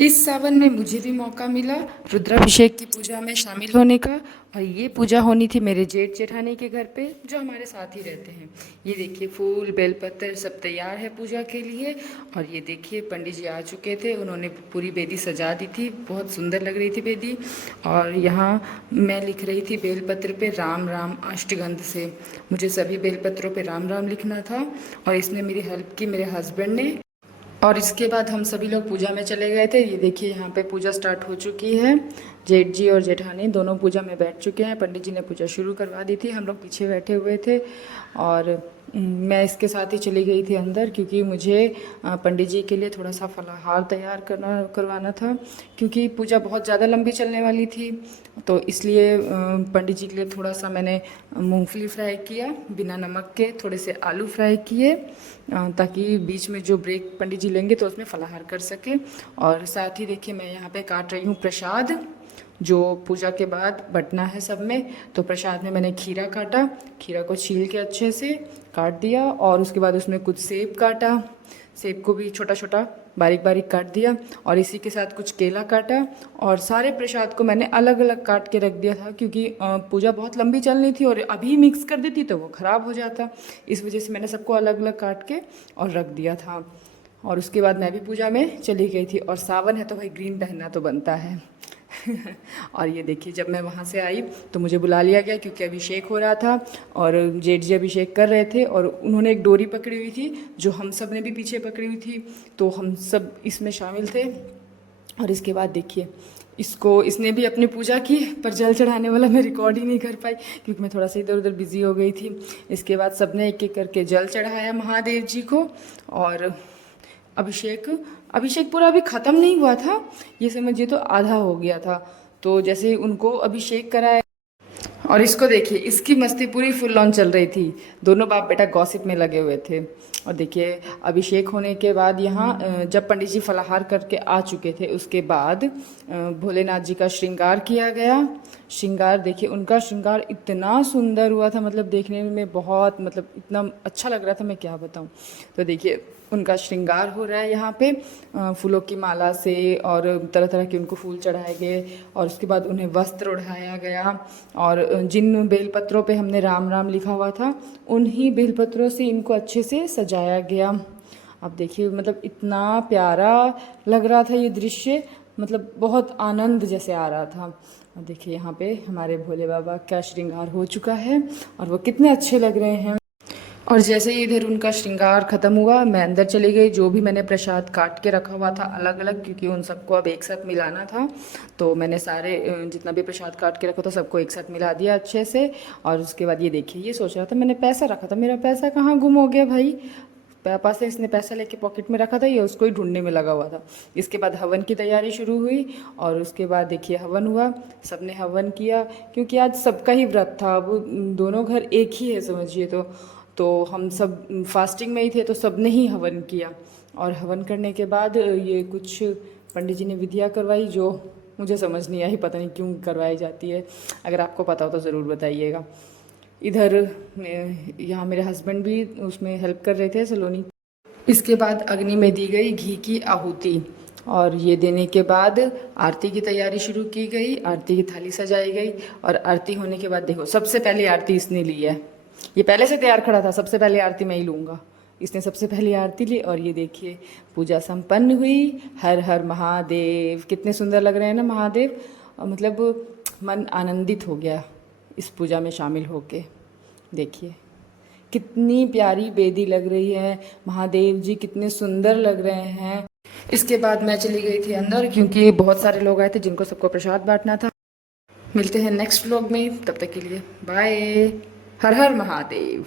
इस सावन में मुझे भी मौका मिला रुद्राभिषेक की पूजा में शामिल होने का। और ये पूजा होनी थी मेरे जेठ जेठानी के घर पे, जो हमारे साथ ही रहते हैं। ये देखिए फूल बेलपत्र सब तैयार है पूजा के लिए। और ये देखिए पंडित जी आ चुके थे, उन्होंने पूरी बेदी सजा दी थी, बहुत सुंदर लग रही थी बेदी। और यहाँ मैं लिख रही थी बेलपत्र पे राम राम अष्टगंध से। मुझे सभी बेलपत्रों पे राम राम लिखना था और इसमें मेरी हेल्प की मेरे हस्बैंड ने। और इसके बाद हम सभी लोग पूजा में चले गए थे। ये देखिए यहाँ पे पूजा स्टार्ट हो चुकी है। जेठ जी और जेठानी दोनों पूजा में बैठ चुके हैं। पंडित जी ने पूजा शुरू करवा दी थी, हम लोग पीछे बैठे हुए थे। और मैं इसके साथ ही चली गई थी अंदर, क्योंकि मुझे पंडित जी के लिए थोड़ा सा फलाहार तैयार करवाना था, क्योंकि पूजा बहुत ज़्यादा लंबी चलने वाली थी। तो इसलिए पंडित जी के लिए थोड़ा सा मैंने मूंगफली फ्राई किया बिना नमक के, थोड़े से आलू फ्राई किए, ताकि बीच में जो ब्रेक पंडित जी लेंगे तो उसमें फलाहार कर सके। और साथ ही देखिए मैं यहाँ पे काट रही हूँ प्रसाद, जो पूजा के बाद बंटना है सब में। तो प्रसाद में मैंने खीरा काटा, खीरा को छील के अच्छे से काट दिया। और उसके बाद उसमें कुछ सेब काटा, सेब को भी छोटा छोटा बारीक बारीक काट दिया। और इसी के साथ कुछ केला काटा। और सारे प्रसाद को मैंने अलग अलग काट के रख दिया था, क्योंकि पूजा बहुत लंबी चलनी थी और अभी मिक्स कर देती तो वो ख़राब हो जाता। इस वजह से मैंने सबको अलग अलग काट के और रख दिया था। और उसके बाद मैं भी पूजा में चली गई थी। और सावन है तो भाई ग्रीन पहनना तो बनता है। और ये देखिए जब मैं वहाँ से आई तो मुझे बुला लिया गया, क्योंकि अभिषेक हो रहा था और जेठ जी अभिषेक कर रहे थे। और उन्होंने एक डोरी पकड़ी हुई थी, जो हम सब ने भी पीछे पकड़ी हुई थी, तो हम सब इसमें शामिल थे। और इसके बाद देखिए इसने भी अपनी पूजा की, पर जल चढ़ाने वाला मैं रिकॉर्ड ही नहीं कर पाई, क्योंकि मैं थोड़ा सा इधर उधर बिजी हो गई थी। इसके बाद सबने एक एक करके जल चढ़ाया महादेव जी को। और अभिषेक अभिषेक पूरा अभी ख़त्म नहीं हुआ था, ये समझिए तो आधा हो गया था। तो जैसे उनको अभिषेक कराया, और इसको देखिए इसकी मस्ती पूरी फुल ऑन चल रही थी। दोनों बाप बेटा गॉसिप में लगे हुए थे। और देखिए अभिषेक होने के बाद यहाँ जब पंडित जी फलाहार करके आ चुके थे, उसके बाद भोलेनाथ जी का श्रृंगार किया गया। श्रृंगार देखिए, उनका श्रृंगार इतना सुंदर हुआ था, मतलब देखने में बहुत, मतलब इतना अच्छा लग रहा था, मैं क्या बताऊँ। तो देखिए उनका श्रृंगार हो रहा है यहाँ पे फूलों की माला से, और तरह तरह के उनको फूल चढ़ाए गए। और उसके बाद उन्हें वस्त्र ओढ़ाया गया। और जिन बेलपत्रों पे हमने राम राम लिखा हुआ था, उन्हीं बेलपत्रों से इनको अच्छे से सजाया गया। अब देखिए मतलब इतना प्यारा लग रहा था ये दृश्य, मतलब बहुत आनंद जैसे आ रहा था। और देखिए यहाँ पे हमारे भोले बाबा का श्रृंगार हो चुका है और वो कितने अच्छे लग रहे हैं। और जैसे ही इधर उनका श्रृंगार खत्म हुआ, मैं अंदर चली गई। जो भी मैंने प्रसाद काट के रखा हुआ था अलग अलग, क्योंकि उन सबको अब एक साथ मिलाना था, तो मैंने सारे जितना भी प्रसाद काट के रखा था सबको एक साथ मिला दिया अच्छे से। और उसके बाद ये देखिए, ये सोच रहा था मैंने पैसा रखा था, मेरा पैसा कहाँ गुम हो गया भाई। पापा से इसने पैसा लेके पॉकेट में रखा था, ये उसको ही ढूंढने में लगा हुआ था। इसके बाद हवन की तैयारी शुरू हुई। और उसके बाद देखिए हवन हुआ, सबने हवन किया, क्योंकि आज सबका ही व्रत था। वो दोनों घर एक ही है समझिए तो हम सब फास्टिंग में ही थे, तो सब ने ही हवन किया। और हवन करने के बाद ये कुछ पंडित जी ने विधियाँ करवाई, जो मुझे समझ नहीं आई, पता नहीं क्यों करवाई जाती है। अगर आपको पता हो तो ज़रूर बताइएगा। इधर यहाँ मेरे हस्बैंड भी उसमें हेल्प कर रहे थे, सलोनी। इसके बाद अग्नि में दी गई घी की आहुति, और ये देने के बाद आरती की तैयारी शुरू की गई। आरती की थाली सजाई गई। और आरती होने के बाद देखो, सबसे पहले आरती इसने ली है। ये पहले से तैयार खड़ा था, सबसे पहले आरती मैं ही लूँगा। इसने सबसे पहले आरती ली। और ये देखिए पूजा संपन्न हुई। हर हर महादेव, कितने सुंदर लग रहे हैं ना महादेव। और मतलब मन आनंदित हो गया इस पूजा में शामिल होके। देखिए कितनी प्यारी बेदी लग रही है, महादेव जी कितने सुंदर लग रहे हैं। इसके बाद मैं चली गई थी अंदर, क्योंकि बहुत सारे लोग आए थे जिनको सबको प्रसाद बांटना था। मिलते हैं नेक्स्ट व्लॉग में, तब तक के लिए बाय। हर हर महादेव।